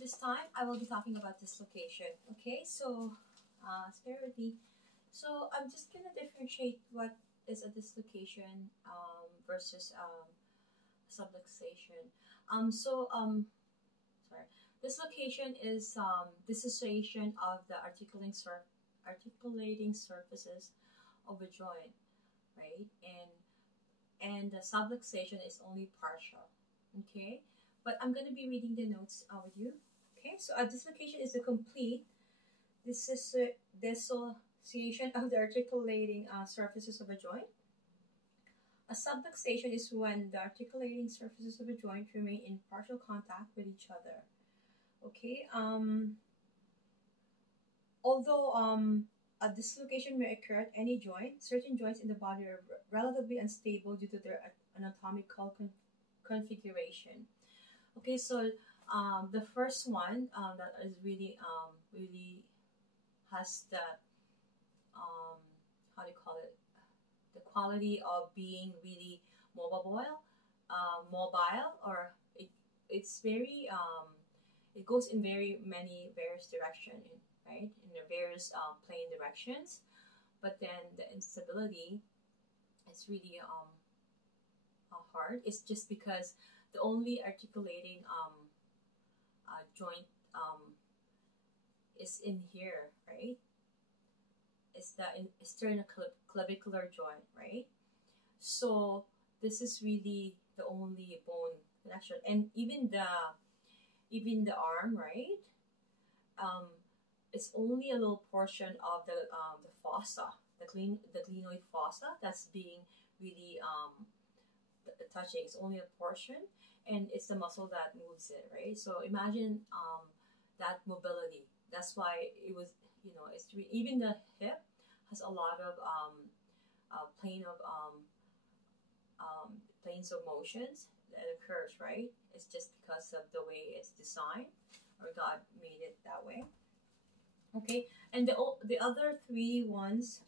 This time I will be talking about dislocation. Okay, so spare with me. So I'm just gonna differentiate what is a dislocation versus subluxation. Sorry. Dislocation is dissociation of the articulating surfaces of a joint, right? And the subluxation is only partial. Okay, but I'm going to be reading the notes with you. Okay, so a dislocation is the complete dissociation of the articulating surfaces of a joint. A subluxation is when the articulating surfaces of a joint remain in partial contact with each other. Okay, although a dislocation may occur at any joint, certain joints in the body are relatively unstable due to their anatomical configuration. Okay, so the first one that is really has the um, how do you call it, the quality of being really mobile, or it's very it goes in very many various directions, right? In the various plane directions, but then the instability is really hard. It's just because the only articulating joint is in here, right? It's the sternoclavicular joint, right? So this is really the only bone connection, and even the arm, right? Um, it's only a little portion of the fossa, the glenoid fossa that's being really touching. It's only a portion, and it's the muscle that moves it, right? So imagine that mobility. That's why it was, even the hip has a lot of plane of planes of motions that occurs, right? It's just because of the way it's designed, or God made it that way. Okay, and the other three ones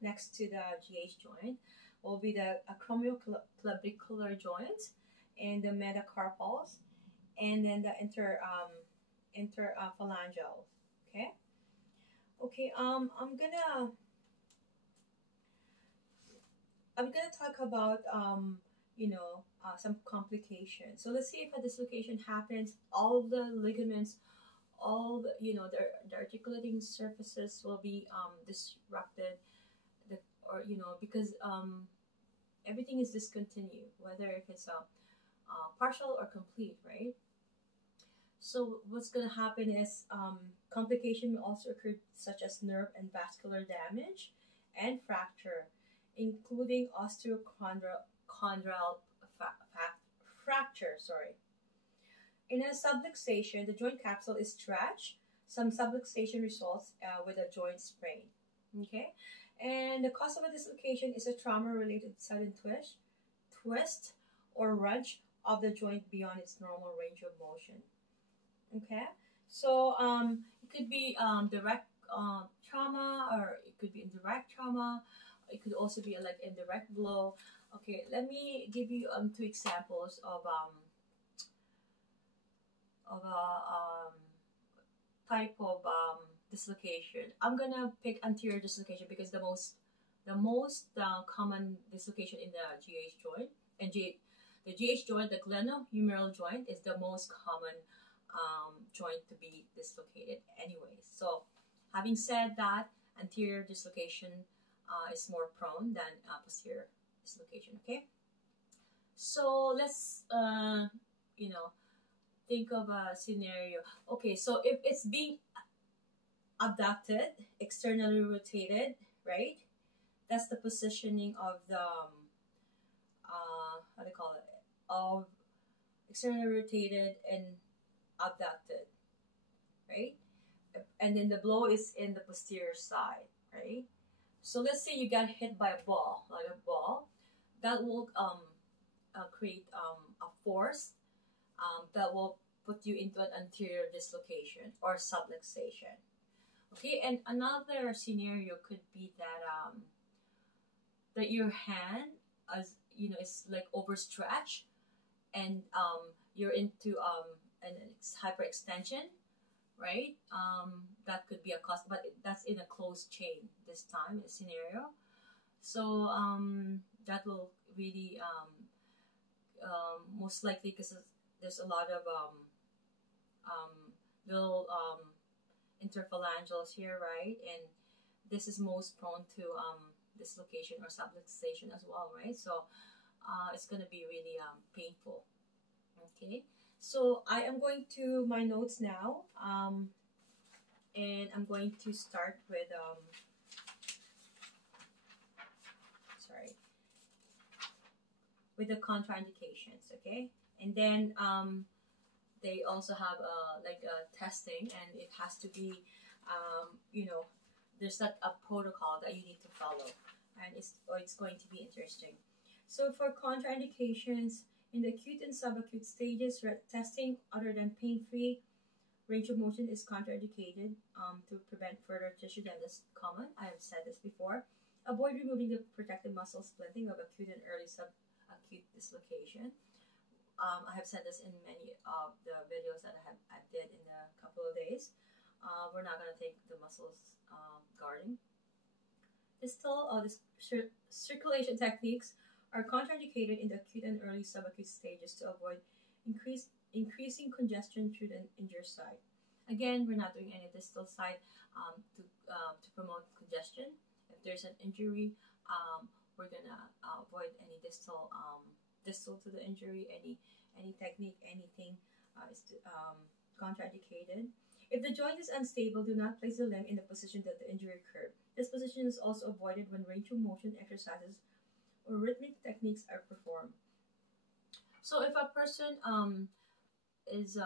next to the GH joint will be the acromioclavicular joint and the metacarpals, and then the interphalangeal. Okay. Okay. I'm gonna talk about some complications. So let's see if a dislocation happens. All the ligaments, all the articulating surfaces will be disrupted. Because everything is discontinued, whether if it's a partial or complete, right? So what's going to happen is complication may also occur, such as nerve and vascular damage and fracture, including osteochondral fracture. Sorry. In a subluxation, the joint capsule is stretched. Some subluxation results with a joint sprain. Okay, and the cause of a dislocation is a trauma-related sudden twist, or wrench of the joint beyond its normal range of motion. Okay, so it could be direct trauma, or it could be indirect trauma. It could also be like indirect blow. Okay, let me give you two examples of a type of dislocation. I'm gonna pick anterior dislocation because the most common dislocation in the GH joint, and the GH joint, the glenohumeral joint, is the most common joint to be dislocated anyways. So having said that, anterior dislocation is more prone than posterior dislocation. Okay, so let's think of a scenario. Okay, so if it's being abducted, externally rotated, right? That's the positioning of the how do you call it? Of externally rotated and abducted, right? And then the blow is in the posterior side, right? So let's say you get hit by a ball, that will create a force that will put you into an anterior dislocation or subluxation. Okay, and another scenario could be that your hand, is like overstretched, and you're into hyperextension, right? That could be a cause, but that's in a closed chain this time scenario. So that will really most likely, because there's a lot of um, little interphalangeals here, right? And this is most prone to dislocation or subluxation as well, right? So it's going to be really painful. Okay, so I am going to my notes now, and I'm going to start with sorry, with the contraindications. Okay, and then they also have like a testing, and it has to be there's not a protocol that you need to follow, and it's going to be interesting. So for contraindications in the acute and subacute stages, testing other than pain-free range of motion is contraindicated to prevent further tissue damage. Common. I have said this before. Avoid removing the protective muscle splitting of acute and early subacute dislocation. I have said this in many of the videos that I did in a couple of days. We're not going to take the muscles guarding. This circulation techniques are contraindicated in the acute and early subacute stages to avoid increasing congestion through the injured site. Again, we're not doing any distal site to promote congestion. If there's an injury, we're gonna avoid any distal to the injury, any technique, anything is contraindicated. If the joint is unstable, do not place the limb in the position that the injury occurred. This position is also avoided when range of motion exercises or rhythmic techniques are performed. So if a person is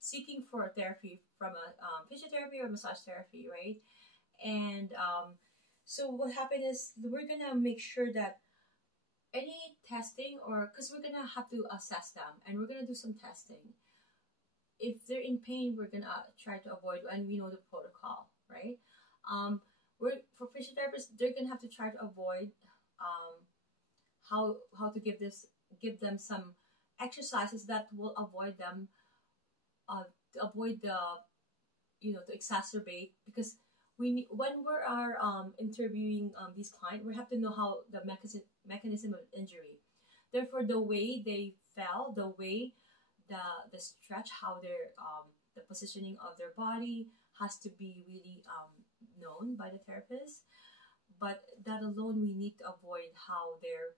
seeking for therapy from a physiotherapy or massage therapy, right? And so what happened is we're gonna make sure that any testing, or because we're gonna have to assess them and we're gonna do some testing. If they're in pain, we're gonna try to avoid, and we know the protocol, right? We're for physiotherapists, they're gonna have to try to avoid how to give them some exercises that will avoid them to avoid the to exacerbate, because when we are interviewing these clients, we have to know how the mechanism of injury. Therefore, the way they fell, the way the stretch, how they're the positioning of their body has to be really known by the therapist. But that alone, we need to avoid how they're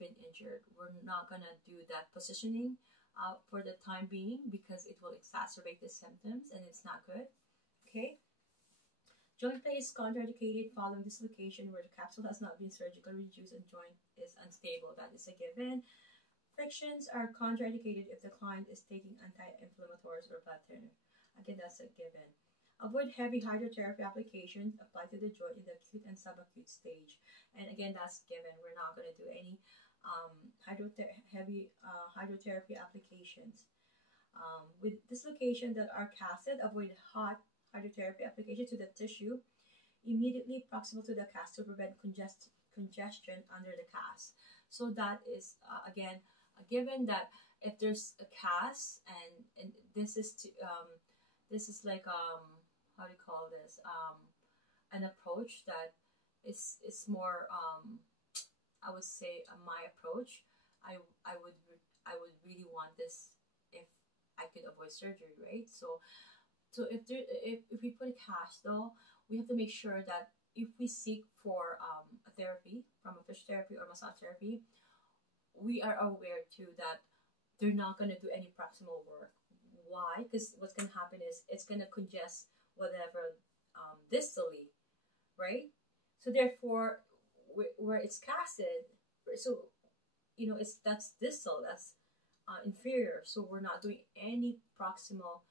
been injured. We're not gonna do that positioning for the time being, because it will exacerbate the symptoms and it's not good. Okay. Joint play is contraindicated following dislocation where the capsule has not been surgically reduced and joint is unstable. That is a given. Frictions are contraindicated if the client is taking anti-inflammatories or blood thinner. Again, that's a given. Avoid heavy hydrotherapy applications applied to the joint in the acute and subacute stage. And again, that's given. We're not going to do any heavy hydrotherapy applications. With dislocation that are casted, avoid hot hydrotherapy application to the tissue immediately proximal to the cast to prevent congestion under the cast. So that is, again, a given that if there's a cast and this is like how do you call this, an approach that is more I would say my approach. I would really want this if I could avoid surgery, right? So if we put a cast though, we have to make sure that if we seek for a therapy from a physiotherapy or massage therapy, we are aware too that they're not going to do any proximal work. Why? Because what's going to happen is it's going to congest whatever distally, right? So therefore, where it's casted, so that's distal, that's inferior. So we're not doing any proximal,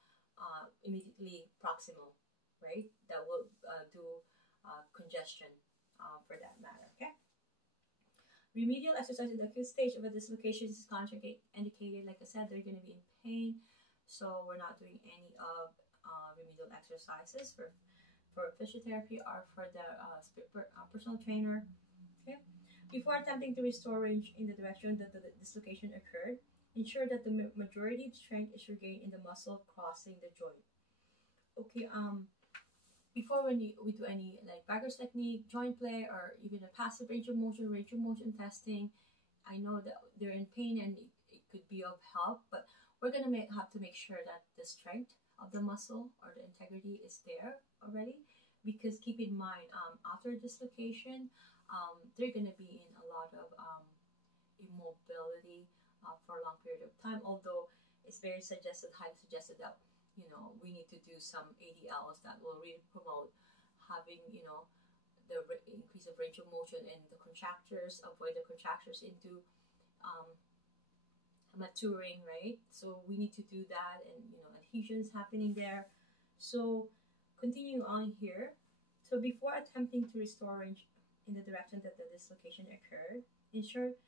immediately proximal, right? That will do congestion for that matter. Okay. Remedial exercise in the acute stage of a dislocation is contraindicated. Like I said, they're going to be in pain, so we're not doing any of remedial exercises for physiotherapy or for the personal trainer. Okay. Before attempting to restore range in the direction that the dislocation occurred, ensure that the majority of strength is regained in the muscle crossing the joint. Okay, before when we do any like backwards technique, joint play, or even a passive range of motion testing, I know that they're in pain and it could be of help, but we're gonna have to make sure that the strength of the muscle or the integrity is there already. Because keep in mind, after dislocation, they're gonna be in a lot of immobility for a long period of time. Although it's very suggested, highly suggested that we need to do some ADLs that will really promote having the increase of range of motion and the contractures, avoid the contractures into um, maturing, right? So we need to do that, and adhesions happening there. So continuing on here, so before attempting to restore range in the direction that the dislocation occurred, ensure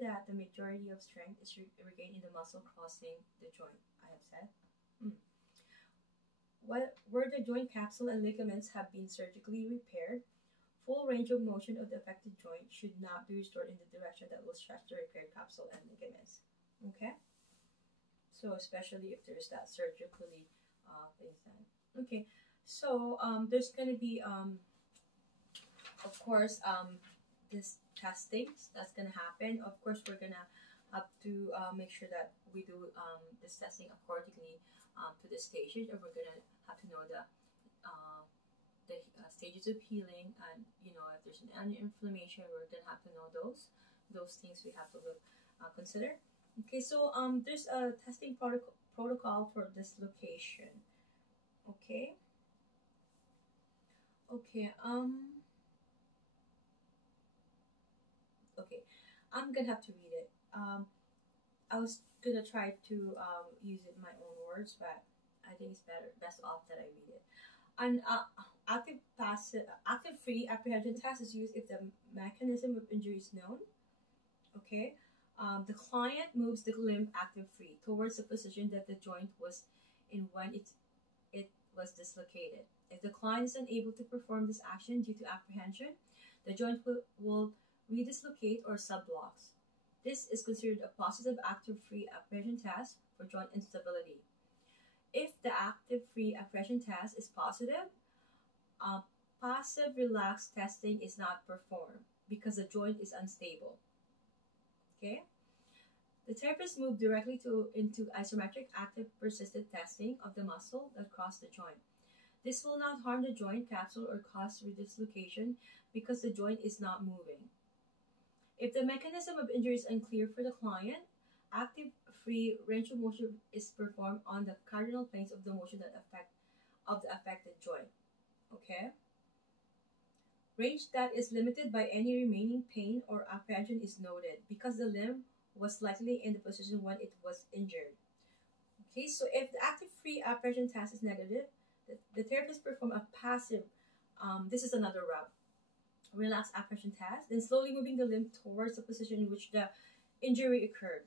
that the majority of strength is regained in the muscle crossing the joint. I have said. Where the joint capsule and ligaments have been surgically repaired, full range of motion of the affected joint should not be restored in the direction that will stretch the repaired capsule and ligaments. Okay? So especially if there's that surgically things done. Okay, so there's going to be, of course, this testing that's going to happen. Of course, we're going to have to make sure that we do this testing accordingly to the stages, and we're going to have to know the stages of healing, and if there's any inflammation, we're going to have to know those things we have to consider. Okay, so there's a testing protocol for dislocation. Okay. Okay. Okay. I'm gonna have to read it. I was gonna try to use it in my own words, but I think it's best off that I read it. An active free apprehension test is used if the mechanism of injury is known. Okay. The client moves the limb active free towards the position that the joint was in when it was dislocated. If the client is unable to perform this action due to apprehension, the joint will redislocate or sublux. This is considered a positive active free apprehension test for joint instability. If the active free apprehension test is positive, passive relaxed testing is not performed because the joint is unstable. Okay? The therapist moved directly into isometric active persistent testing of the muscle that crossed the joint. This will not harm the joint capsule or cause redislocation because the joint is not moving. If the mechanism of injury is unclear for the client, active free range of motion is performed on the cardinal planes of the motion of the affected joint. Okay? Range that is limited by any remaining pain or apprehension is noted because the limb was likely in the position when it was injured. Okay, so if the active free apprehension test is negative, the therapist perform a passive, this is another route, relaxed apprehension test, then slowly moving the limb towards the position in which the injury occurred.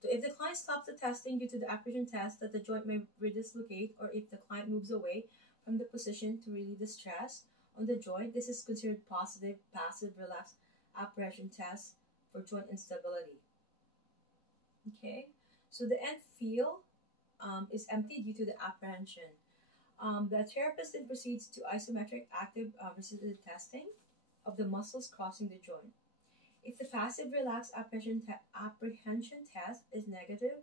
So if the client stops the testing due to the apprehension test that the joint may redislocate, or if the client moves away from the position to relieve the stress on the joint, this is considered positive, passive, relaxed apprehension test for joint instability. Okay, so the end field is empty due to the apprehension. The therapist then proceeds to isometric active resistant testing of the muscles crossing the joint. If the passive relaxed apprehension test is negative,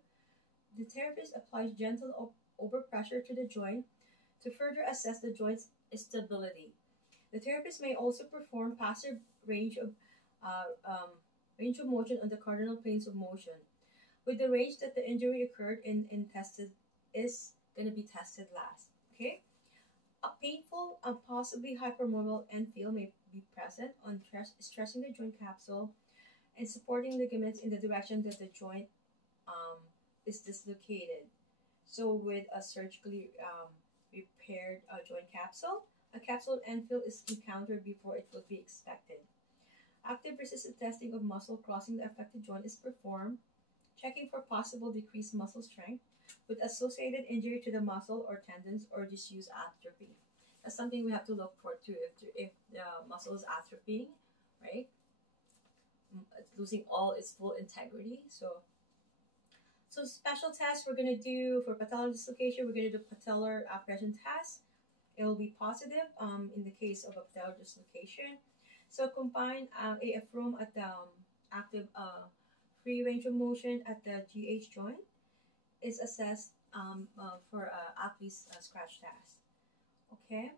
the therapist applies gentle overpressure to the joint to further assess the joint's stability. The therapist may also perform passive range of motion on the cardinal planes of motion, with the range that the injury occurred in tested is going to be tested last. Okay, a painful and possibly hypermobile end feel may be present on stressing the joint capsule and supporting ligaments in the direction that the joint is dislocated. So with a surgically repaired joint capsule, a capsule end feel is encountered before it would be expected. Active resistant testing of muscle crossing the affected joint is performed, checking for possible decreased muscle strength with associated injury to the muscle or tendons or disuse atrophy. That's something we have to look for too. If the muscle is atrophying, right? It's losing all its full integrity. So So special tests we're gonna do for patellar dislocation. We're gonna do patellar pressure test. It will be positive in the case of a patellar dislocation. So combine AF room at the active free range of motion at the GH joint is assessed for athlete's scratch test. Okay,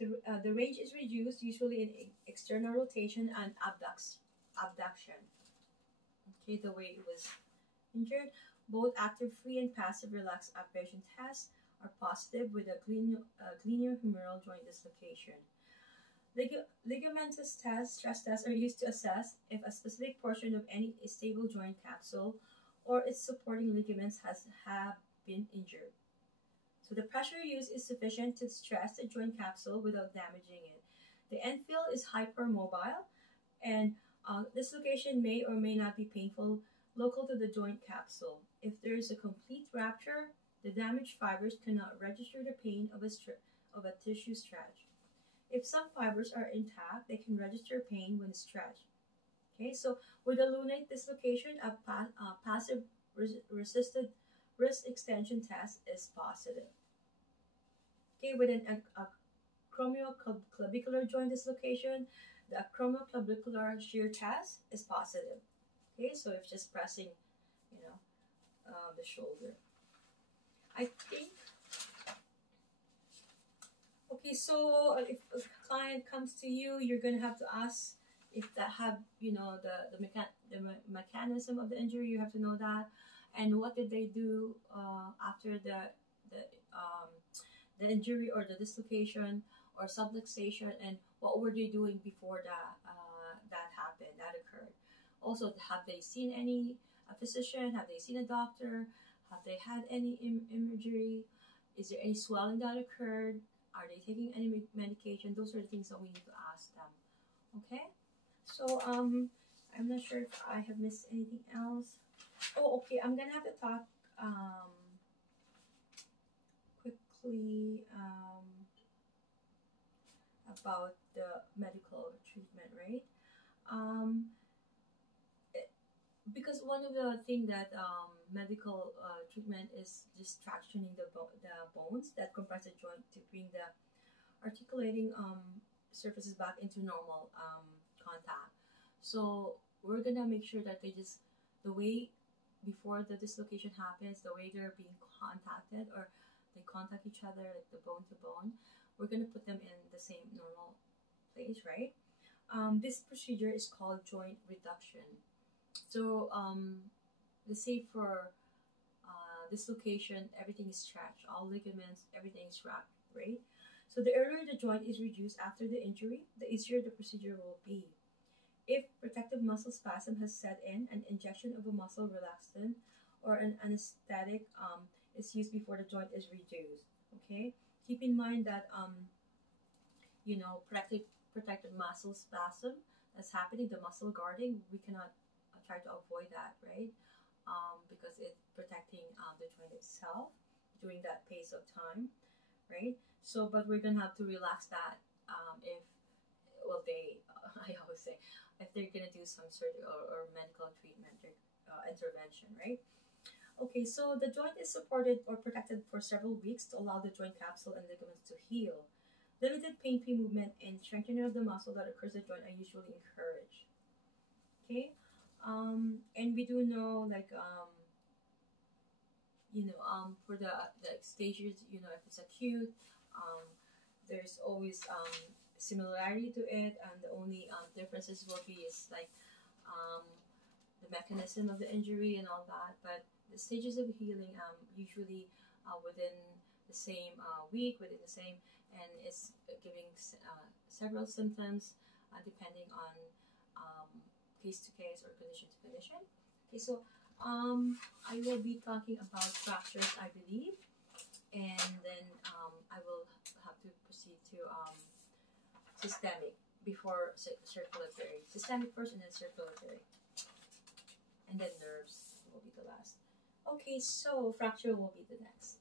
the range is reduced usually in external rotation and abduction. Okay, the way it was injured. Both active free and passive relaxed abrasion tests are positive with a glenohumeral joint dislocation. Ligamentous tests, stress tests, are used to assess if a specific portion of any stable joint capsule or its supporting ligaments have been injured. So the pressure used is sufficient to stress the joint capsule without damaging it. The end field is hypermobile, and dislocation may or may not be painful local to the joint capsule. If there is a complete rupture, the damaged fibers cannot register the pain of a tissue stretch. If some fibers are intact, they can register pain when stretched. Okay, so with a lunate dislocation, a passive resisted wrist extension test is positive. Okay, with an acromioclavicular joint dislocation, the acromioclavicular shear test is positive. Okay, so if just pressing, the shoulder. I think. Okay, so if a client comes to you, you're gonna have to ask if that have the mechanism of the injury. You have to know that, and what did they do after the injury or the dislocation or subluxation, and what were they doing before that happened, that occurred. Also, have they seen any physician? Have they seen a doctor? Have they had any imagery? Is there any swelling that occurred? Are they taking any medication? Those are the things that we need to ask them. Okay? So I'm not sure if I have missed anything else. Oh, okay. I'm gonna have to talk quickly about the medical treatment, right? Because one of the things that medical treatment is just tractioning the bones that comprise the joint to bring the articulating surfaces back into normal contact. So we're gonna make sure that the way before the dislocation happens, the way they're being contacted or they contact each other, like the bone to bone, we're gonna put them in the same normal place, right? This procedure is called joint reduction. So let's say for dislocation, everything is stretched, all ligaments, everything is wrapped, right? So the earlier the joint is reduced after the injury, the easier the procedure will be. If protective muscle spasm has set in, an injection of a muscle relaxant or an anesthetic is used before the joint is reduced. Okay, keep in mind that protective muscle spasm that's happening, the muscle guarding, we cannot try to avoid that, right? Because it's protecting the joint itself during that pace of time, right? So, but we're gonna have to relax that I always say, if they're gonna do some surgery or medical treatment intervention, right? Okay, so the joint is supported or protected for several weeks to allow the joint capsule and ligaments to heal. Limited pain-free movement and strengthening of the muscle that occurs at the joint are usually encouraged. Okay, and we do know, like, for the stages, if it's acute, there's always similarity to it, and the only differences will be is like the mechanism of the injury and all that. But the stages of healing usually within the same week, within the same, and it's giving several symptoms depending on case to case or condition to condition. Okay, so I will be talking about fractures, I believe, and then I will have to proceed to systemic before circulatory. Systemic first and then circulatory. And then nerves will be the last. Okay, so fracture will be the next.